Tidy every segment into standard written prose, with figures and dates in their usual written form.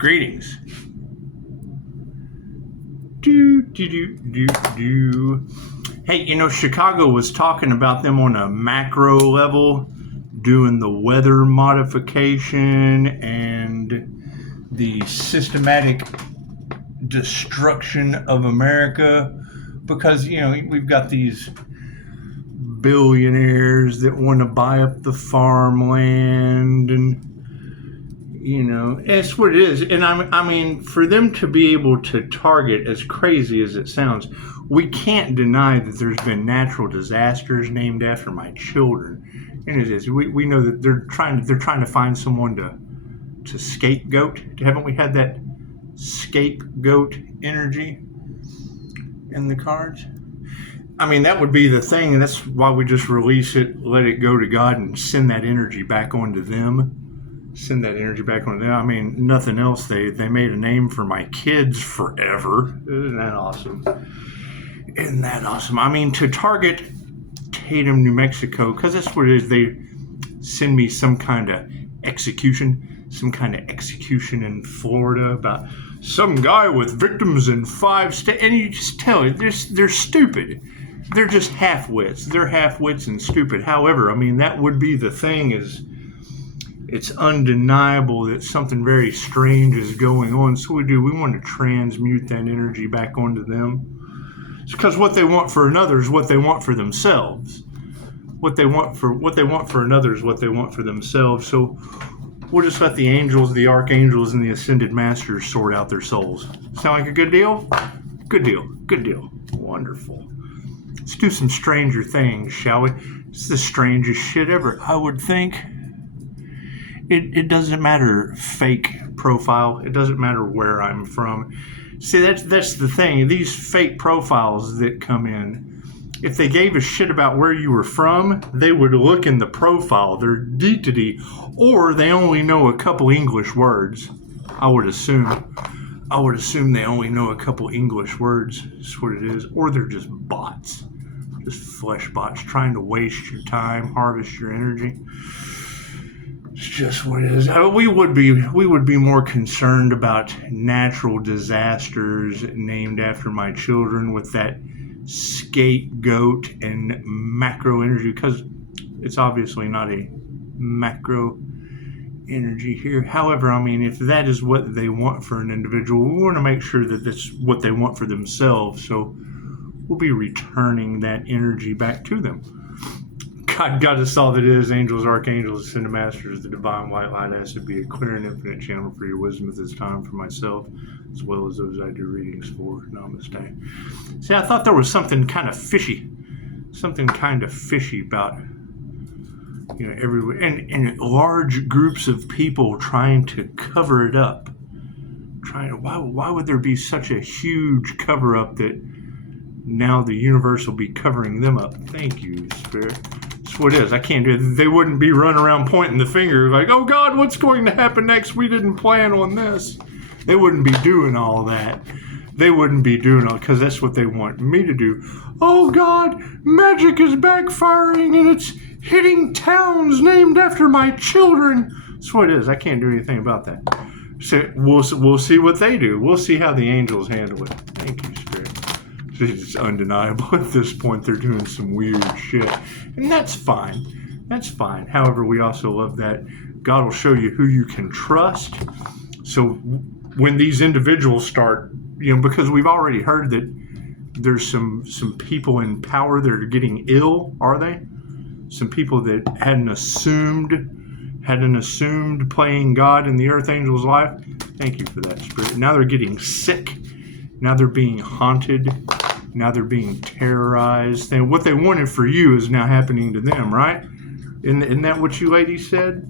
Greetings. Hey, Chicago was talking about them on a macro level, doing the weather modification and the systematic destruction of America because, we've got these billionaires that want to buy up the farmland and that's what it is. And I mean, for them to be able to target, as crazy as it sounds, we can't deny that there's been natural disasters named after my children. And it is. We know that they're trying to find someone to scapegoat. Haven't we had that scapegoat energy in the cards? I mean, that would be the thing, and that's why we just release it, let it go to God, and send that energy back onto them. Send that energy back on them. I mean, nothing else. They made a name for my kids forever. Isn't that awesome? Isn't that awesome? I mean, to target Tatum, New Mexico, because that's what it is. They send me some kind of execution in Florida about some guy with victims in 5 states. And you just tell it, they're stupid. They're just half-wits. They're half-wits and stupid. However, I mean, that would be the thing is, it's undeniable that something very strange is going on. So we want to transmute that energy back onto them. It's because what they want for another is what they want for themselves. What they want for another is what they want for themselves. So we'll just let the angels, the archangels, and the ascended masters sort out their souls. Sound like a good deal? Good deal. Good deal. Wonderful. Let's do some stranger things, shall we? It's the strangest shit ever, I would think. It doesn't matter fake profile. It doesn't matter where I'm from. See, that's the thing. These fake profiles that come in, if they gave a shit about where you were from, they would look in the profile, their deity, or they only know a couple English words. I would assume they only know a couple English words. That's what it is. Or they're just bots. Just flesh bots trying to waste your time, harvest your energy. It's just what it is. We would be more concerned about natural disasters named after my children with that scapegoat and macro energy, because it's obviously not a macro energy here. However, I mean, if that is what they want for an individual, we want to make sure that that's what they want for themselves. So we'll be returning that energy back to them. God is all that is. Angels, archangels, ascended masters, the divine white light has to be a clear and infinite channel for your wisdom at this time for myself, as well as those I do readings for. Namaste. See, I thought there was something kind of fishy about, everywhere, and large groups of people trying to cover it up. Why would there be such a huge cover up that now the universe will be covering them up? Thank you, Spirit. That's what it is. I can't do it. They wouldn't be running around pointing the finger like, oh God, what's going to happen next? We didn't plan on this. They wouldn't be doing all that. They wouldn't be doing all, because that's what they want me to do. Oh God, magic is backfiring and it's hitting towns named after my children. That's what it is. I can't do anything about that. So we'll see what they do. We'll see how the angels handle it. Thank you, Spirit. It's undeniable at this point they're doing some weird shit. And that's fine. That's fine. However, we also love that God will show you who you can trust. So when these individuals start, because we've already heard that there's some people in power that are getting ill, are they? Some people that hadn't assumed playing God in the Earth Angel's life. Thank you for that, Spirit. Now they're getting sick. Now they're being haunted. Now they're being terrorized. And what they wanted for you is now happening to them, right? Isn't that what you ladies said?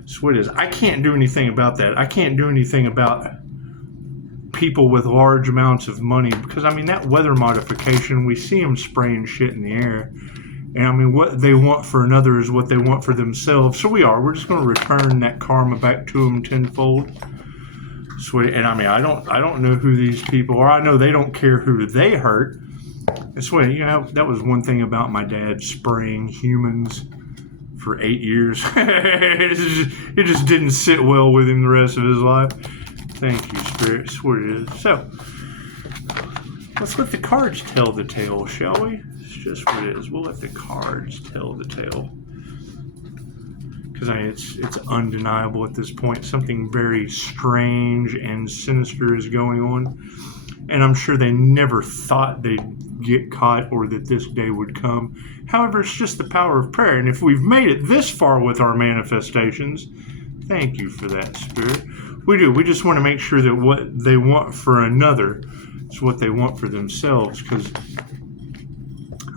That's what it is. I can't do anything about that. I can't do anything about people with large amounts of money, because, I mean, that weather modification, we see them spraying shit in the air. And, I mean, what they want for another is what they want for themselves. So we're just going to return that karma back to them tenfold. Sweet. And I mean, I don't know who these people are. I know they don't care who they hurt. It's what, that was one thing about my dad spraying humans for 8 years. It just didn't sit well with him the rest of his life. Thank you, Spirit. That's what it is. So, let's let the cards tell the tale, shall we? It's just what it is. We'll let the cards tell the tale. Because it's undeniable at this point. Something very strange and sinister is going on. And I'm sure they never thought they'd get caught or that this day would come. However, it's just the power of prayer. And if we've made it this far with our manifestations, thank you for that, Spirit. We do. We just want to make sure that what they want for another is what they want for themselves. Because,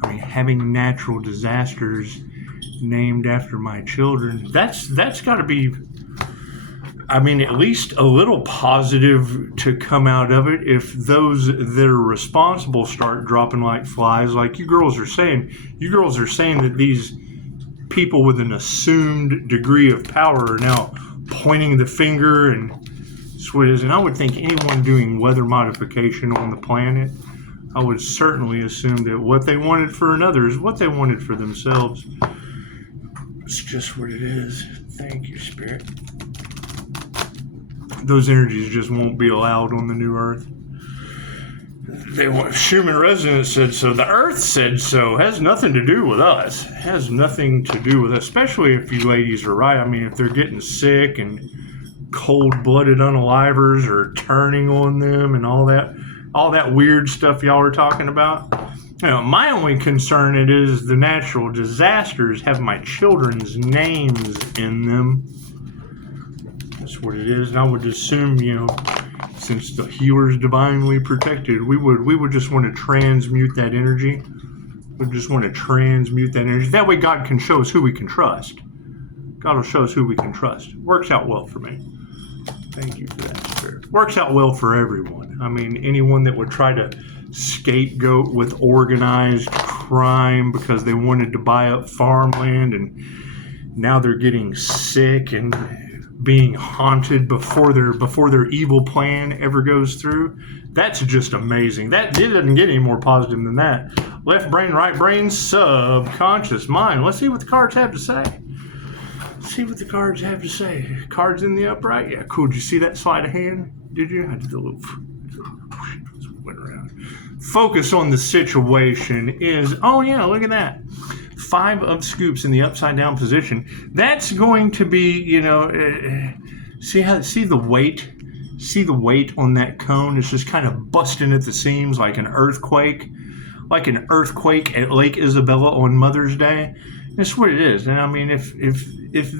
I mean, having natural disasters named after my children, that's got to be, I mean, at least a little positive to come out of it. If those that are responsible start dropping like flies, like you girls are saying that these people with an assumed degree of power are now pointing the finger and switches. And I would think anyone doing weather modification on the planet, I would certainly assume that what they wanted for another is what they wanted for themselves. It's just what it is. Thank you, Spirit. Those energies just won't be allowed on the new Earth. They want, Schumann Resonance said so. The Earth said so. Has nothing to do with us. Has nothing to do with us. Especially if you ladies are right. I mean, if they're getting sick and cold-blooded unalivers are turning on them and all that weird stuff y'all are talking about. You know, my only concern it is the natural disasters have my children's names in them. That's what it is. And I would assume, you know, since the healer's divinely protected, we would just want to transmute that energy. We just want to transmute that energy. That way God can show us who we can trust. God will show us who we can trust. Works out well for me. Thank you for that, Spirit. Works out well for everyone. I mean, anyone that would try to scapegoat with organized crime because they wanted to buy up farmland and now they're getting sick and being haunted before their evil plan ever goes through. That's just amazing. It doesn't get any more positive than that. Left brain, right brain, subconscious mind. Let's see what the cards have to say. See what the cards have to say. Cards in the upright. Yeah, cool. Did you see that sleight of hand? Did you? I did a little went around. Focus on the situation is, oh yeah, look at that. 5 of scoops in the upside down position. That's going to be, you know, see the weight on that cone is just kind of busting at the seams like an earthquake at Lake Isabella on Mother's Day. That's what it is. And I mean, if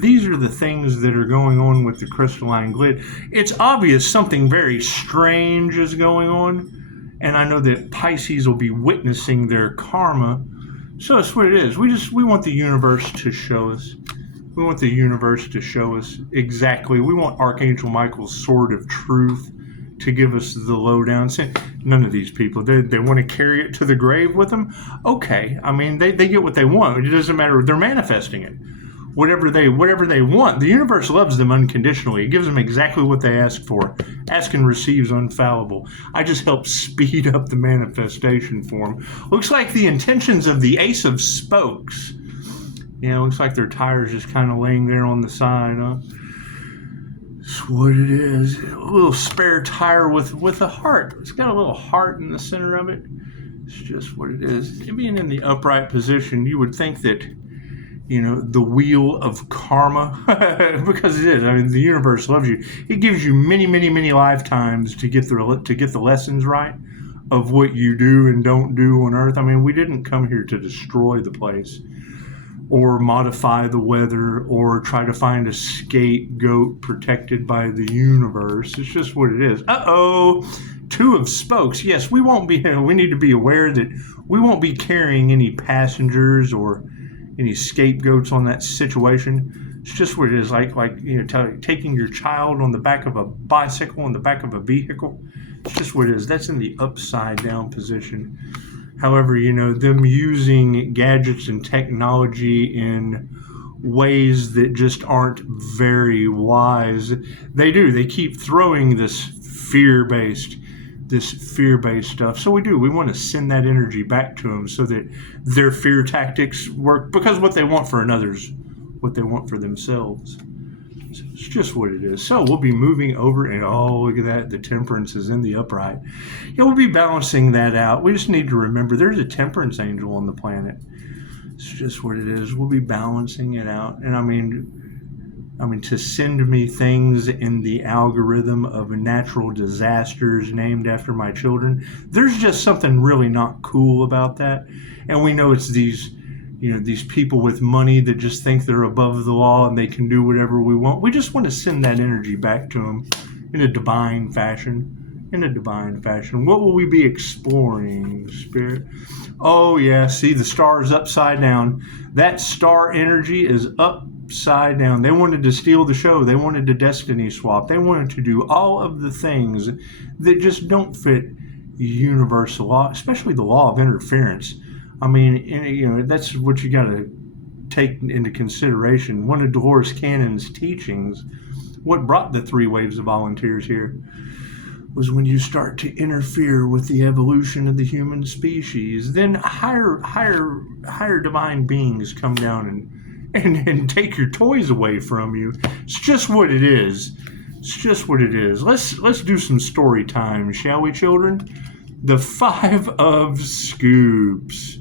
these are the things that are going on with the crystalline grid, it's obvious something very strange is going on. And I know that Pisces will be witnessing their karma. So that's what it is. We want the universe to show us. We want the universe to show us exactly. We want Archangel Michael's sword of truth to give us the lowdown. None of these people, they want to carry it to the grave with them. Okay, I mean, they get what they want. It doesn't matter. They're manifesting it. Whatever they want. The universe loves them unconditionally. It gives them exactly what they ask for. Ask and receive's infallible. I just help speed up the manifestation for them. Looks like the intentions of the Ace of Spokes. Yeah, looks like their tire's just kind of laying there on the side, huh? That's what it is. A little spare tire with a heart. It's got a little heart in the center of it. It's just what it is. Being in the upright position, you would think that, you know, the wheel of karma, because it is. I mean, the universe loves you. It gives you many, many, many lifetimes to get the lessons right of what you do and don't do on Earth. I mean, we didn't come here to destroy the place or modify the weather or try to find a scapegoat protected by the universe. It's just what it is. Uh-oh. 2 of Spokes. Yes, we need to be aware that we won't be carrying any passengers or any scapegoats on that situation. It's just what it is. Like you know, taking your child on the back of a bicycle, on the back of a vehicle. It's just what it is. That's in the upside down position. However, you know, them using gadgets and technology in ways that just aren't very wise. They keep throwing this fear-based stuff. So we want to send that energy back to them so that their fear tactics work, because what they want for another is what they want for themselves. So It's just what it is. So we'll be moving over, and oh, look at that. The temperance is in the upright. Yeah, we'll be balancing that out. We just need to remember there's a temperance angel on the planet. It's just what it is. We'll be balancing it out. And I mean, to send me things in the algorithm of natural disasters named after my children, there's just something really not cool about that. And we know it's these people with money that just think they're above the law and they can do whatever we want. We just want to send that energy back to them in a divine fashion. What will we be exploring, Spirit? Oh, yeah, see, the star is upside down. That star energy is upside down. They wanted to steal the show. They wanted to destiny swap. They wanted to do all of the things that just don't fit universal law, especially the law of interference. I mean, that's what you got to take into consideration. One of Dolores Cannon's teachings, what brought the 3 waves of volunteers here, was when you start to interfere with the evolution of the human species, then higher divine beings come down and take your toys away from you. It's just what it is. Let's do some story time, shall we, children? The 5 of Scoops.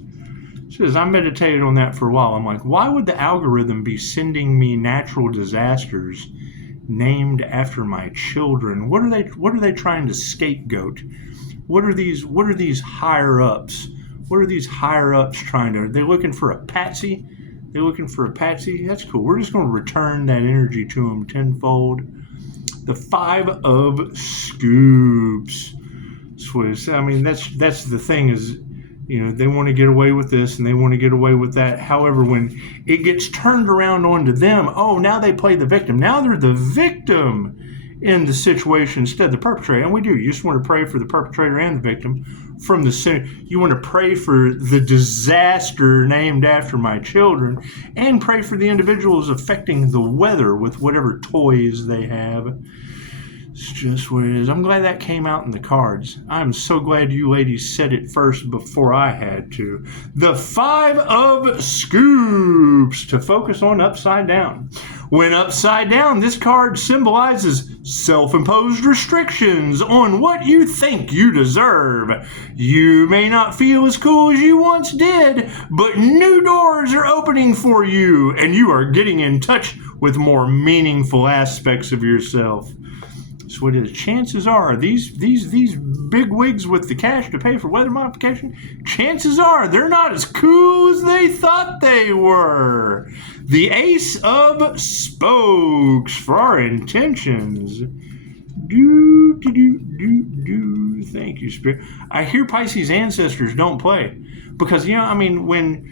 Says, I meditated on that for a while. I'm like, why would the algorithm be sending me natural disasters named after my children? What are they trying to scapegoat? What are these higher ups? What are these higher ups trying to? Are they looking for a patsy? That's cool. We're just going to return that energy to them tenfold. The 5 of Scoops. I mean, that's the thing is, they want to get away with this and they want to get away with that. However, when it gets turned around onto them, oh, now they play the victim. Now they're the victim in the situation instead of the perpetrator. And we do. You just want to pray for the perpetrator and the victim from the center. You want to pray for the disaster named after my children and pray for the individuals affecting the weather with whatever toys they have. It's just what it is. I'm glad that came out in the cards. I'm so glad you ladies said it first before I had to. The 5 of Scoops, to focus on upside down. When upside down, this card symbolizes self-imposed restrictions on what you think you deserve. You may not feel as cool as you once did, but new doors are opening for you, and you are getting in touch with more meaningful aspects of yourself. So what it is, chances are these big wigs with the cash to pay for weather modification, chances are they're not as cool as they thought they were. The Ace of Spokes for our intentions. Thank you, Spirit. I hear Pisces ancestors don't play because when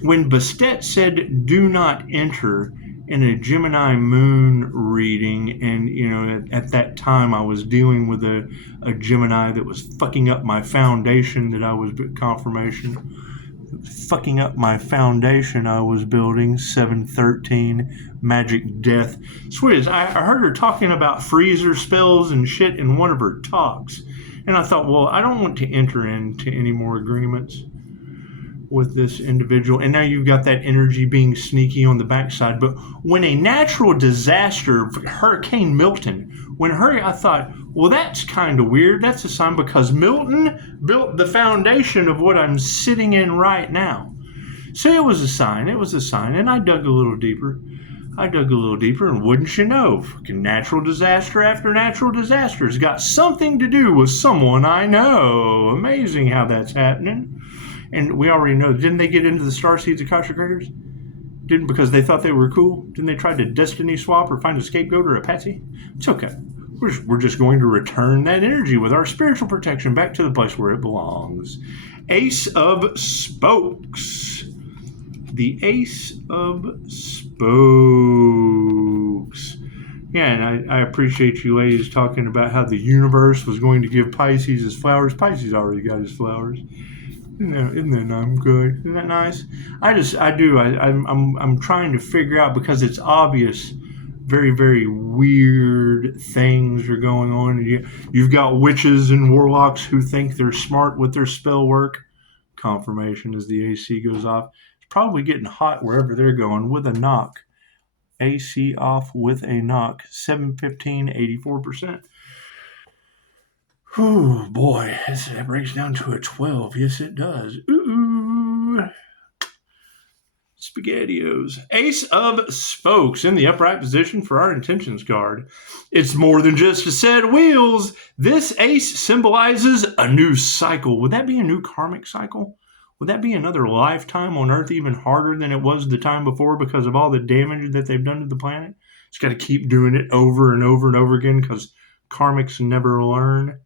Bastet said do not enter in a Gemini moon reading, and at that time I was dealing with a Gemini that was fucking up my foundation that I was fucking up my foundation I was building, 713 magic death. Swizz, I heard her talking about freezer spells and shit in one of her talks, and I thought, well, I don't want to enter into any more agreements with this individual. And now you've got that energy being sneaky on the backside. But when a natural disaster, Hurricane Milton, I thought, well, that's kind of weird. That's a sign because Milton built the foundation of what I'm sitting in right now. So it was a sign. And I dug a little deeper. And wouldn't you know, fucking natural disaster after natural disaster has got something to do with someone I know. Amazing how that's happening. And we already know, didn't they get into the starseeds of Akashic Records? Didn't because they thought they were cool? Didn't they try to destiny swap or find a scapegoat or a patsy? It's okay. We're just going to return that energy with our spiritual protection back to the place where it belongs. Ace of Spokes. The Ace of Spokes. Yeah, and I appreciate you ladies talking about how the universe was going to give Pisces his flowers. Pisces already got his flowers. Isn't that good? Isn't that nice? I'm trying to figure out, because it's obvious very, very weird things are going on. You've got witches and warlocks who think they're smart with their spell work. Confirmation as the AC goes off. It's probably getting hot wherever they're going with a knock. AC off with a knock. 715, 84%. Oh boy, that breaks down to a 12. Yes, it does. Ooh. SpaghettiOs. Ace of Spokes in the upright position for our intentions card. It's more than just a set of wheels. This ace symbolizes a new cycle. Would that be a new karmic cycle? Would that be another lifetime on Earth even harder than it was the time before because of all the damage that they've done to the planet? It's got to keep doing it over and over and over again because karmics never learn.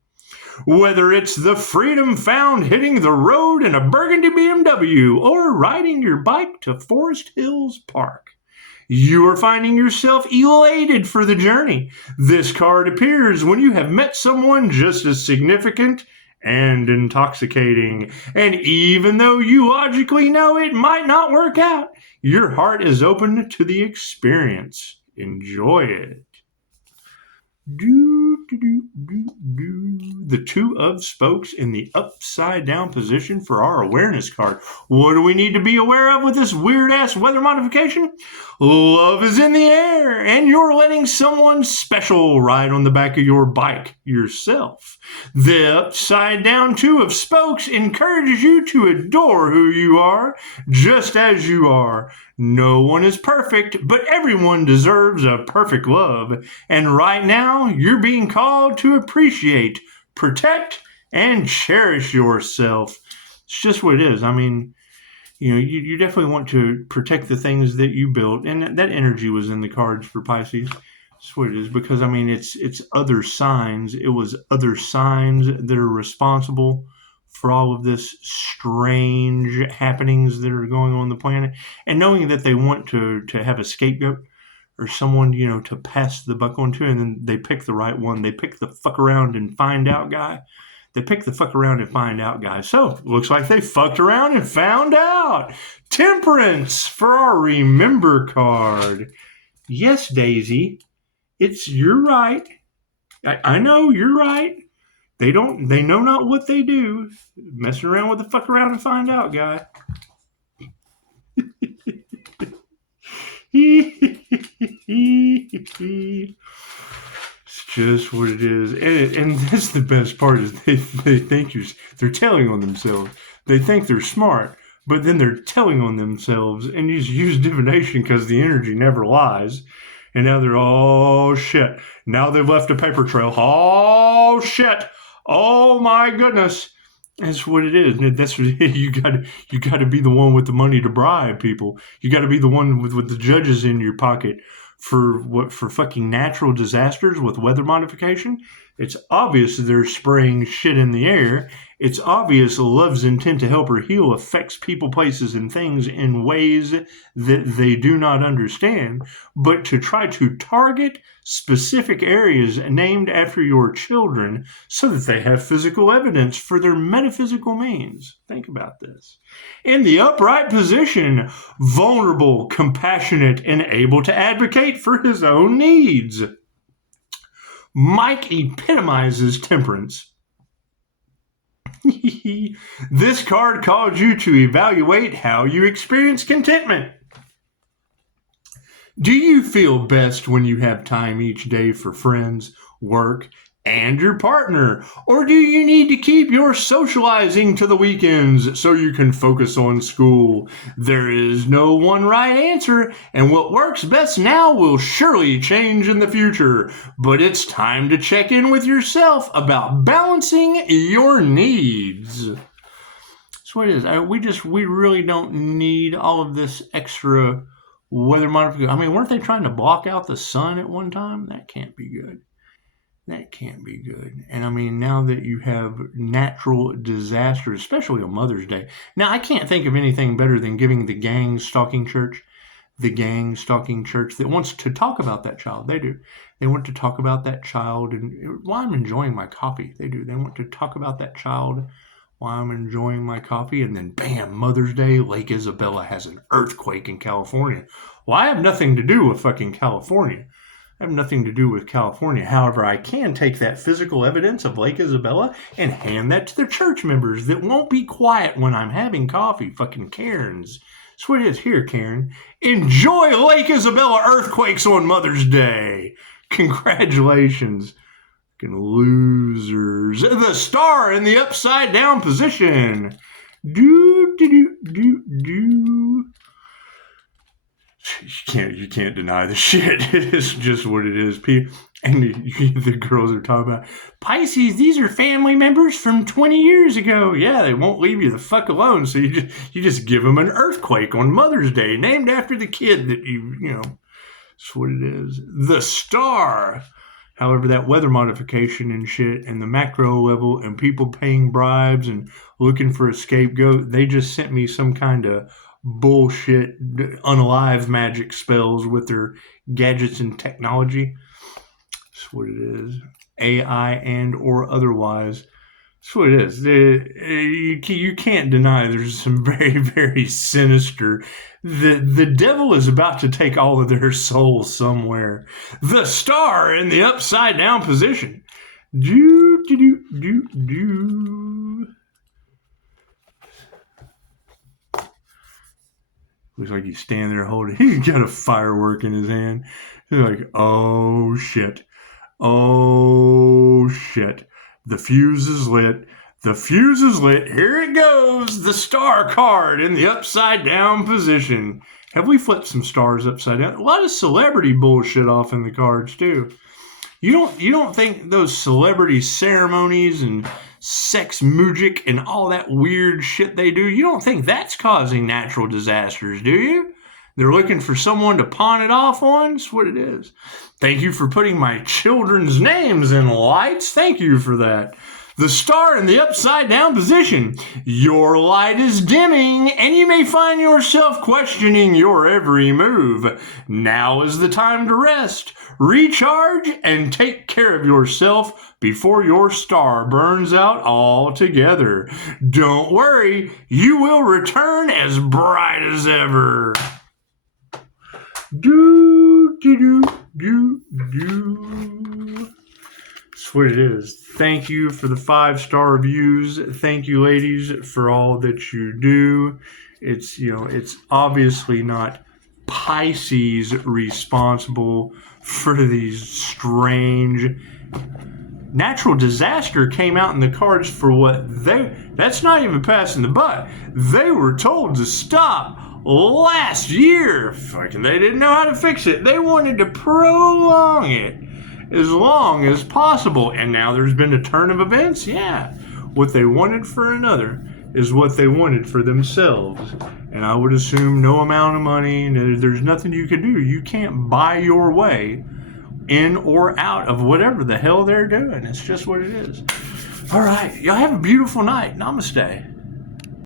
Whether it's the freedom found hitting the road in a burgundy BMW or riding your bike to Forest Hills Park, you are finding yourself elated for the journey. This card appears when you have met someone just as significant and intoxicating. And even though you logically know it might not work out, your heart is open to the experience. Enjoy it. The Two of Spokes in the upside down position for our awareness card. What do we need to be aware of with this weird ass weather modification? Love is in the air, and you're letting someone special ride on the back of your bike yourself. The upside down Two of Spokes encourages you to adore who you are, just as you are. No one is perfect, but everyone deserves a perfect love. And right now, you're being called to appreciate, protect, and cherish yourself. It's just what it is. I mean, you definitely want to protect the things that you built. And that energy was in the cards for Pisces. That's what it is. Because, I mean, it's other signs. It was other signs that are responsible for all of this strange happenings that are going on the planet, and knowing that they want to have a scapegoat or someone, to pass the buck on to, and then they pick the right one. They pick the fuck around and find out guy. So, looks like they fucked around and found out. Temperance for our Remember card. Yes, Daisy, you're right. I know you're right. They know not what they do. Messing around with the fuck around and find out guy. It's just what it is. And that's the best part is they think they're telling on themselves. They think they're smart, but then they're telling on themselves and use divination because the energy never lies. And now they're, oh shit. Now they've left a paper trail. Oh shit. Oh my goodness. That's what it is. That's what you got to be the one with the money to bribe people. You got to be the one with the judges in your pocket for fucking natural disasters with weather modification. It's obvious they're spraying shit in the air. It's obvious love's intent to help her heal affects people, places, and things in ways that they do not understand. But to try to target specific areas named after your children so that they have physical evidence for their metaphysical means. Think about this. In the upright position, vulnerable, compassionate, and able to advocate for his own needs. Mike epitomizes temperance. This card calls you to evaluate how you experience contentment. Do you feel best when you have time each day for friends, work, and your partner? Or do you need to keep your socializing to the weekends so you can focus on school? There is no one right answer, and what works best now will surely change in the future. But it's time to check in with yourself about balancing your needs. That's what it is. We really don't need all of this extra weather modification. I mean, weren't they trying to block out the sun at one time? That can't be good. That can't be good. And I mean, now that you have natural disasters, especially on Mother's Day. Now, I can't think of anything better than giving the gang stalking church that wants to talk about that child. They do. They want to talk about that child. And while I'm enjoying my coffee, they do. They want to talk about that child while I'm enjoying my coffee. And then, bam, Mother's Day, Lake Isabella has an earthquake in California. Well, I have nothing to do with fucking California. I have nothing to do with California. However, I can take that physical evidence of Lake Isabella and hand that to the church members that won't be quiet when I'm having coffee. Fucking Karens. That's what it is. Here, Karen. Enjoy Lake Isabella earthquakes on Mother's Day. Congratulations. Fucking losers. The star in the upside down position. Do. You can't deny the shit. It is just what it is. And the girls are talking about Pisces. These are family members from 20 years ago. Yeah, they won't leave you the fuck alone. So you just give them an earthquake on Mother's Day, named after the kid that you know. That's what it is. The star. However, that weather modification and shit, and the macro level, and people paying bribes and looking for a scapegoat, they just sent me some kind of bullshit unalive magic spells with their gadgets and technology. That's what it is. AI and or otherwise. That's what it is. You can't deny there's some very, very sinister. The devil is about to take all of their souls somewhere. The star in the upside down position. Do. Looks like he's standing there holding. He's got a firework in his hand. He's like, oh shit. Oh shit. The fuse is lit. The fuse is lit. Here it goes. The star card in the upside down position. Have we flipped some stars upside down? A lot of celebrity bullshit off in the cards too. You don't think those celebrity ceremonies and sex mujic and all that weird shit they do, you don't think that's causing natural disasters, do you? They're looking for someone to pawn it off on. That's what it is. Thank you for putting my children's names in lights. Thank you for that. The star in the upside down position. Your light is dimming, and you may find yourself questioning your every move. Now is the time to rest, recharge, and take care of yourself before your star burns out altogether. Don't worry, you will return as bright as ever. Do. That's what it is. Thank you for the 5-star reviews. Thank you, ladies, for all that you do. It's obviously not Pisces responsible for these strange natural disaster came out in the cards for that's not even passing the buck. They were told to stop last year. Fucking they didn't know how to fix it. They wanted to prolong it as long as possible, and now there's been a turn of events. Yeah, what they wanted for another is what they wanted for themselves, and I would assume no amount of money. There's nothing you can do. You can't buy your way in or out of whatever the hell they're doing. It's just what it is. All right, y'all have a beautiful night. Namaste.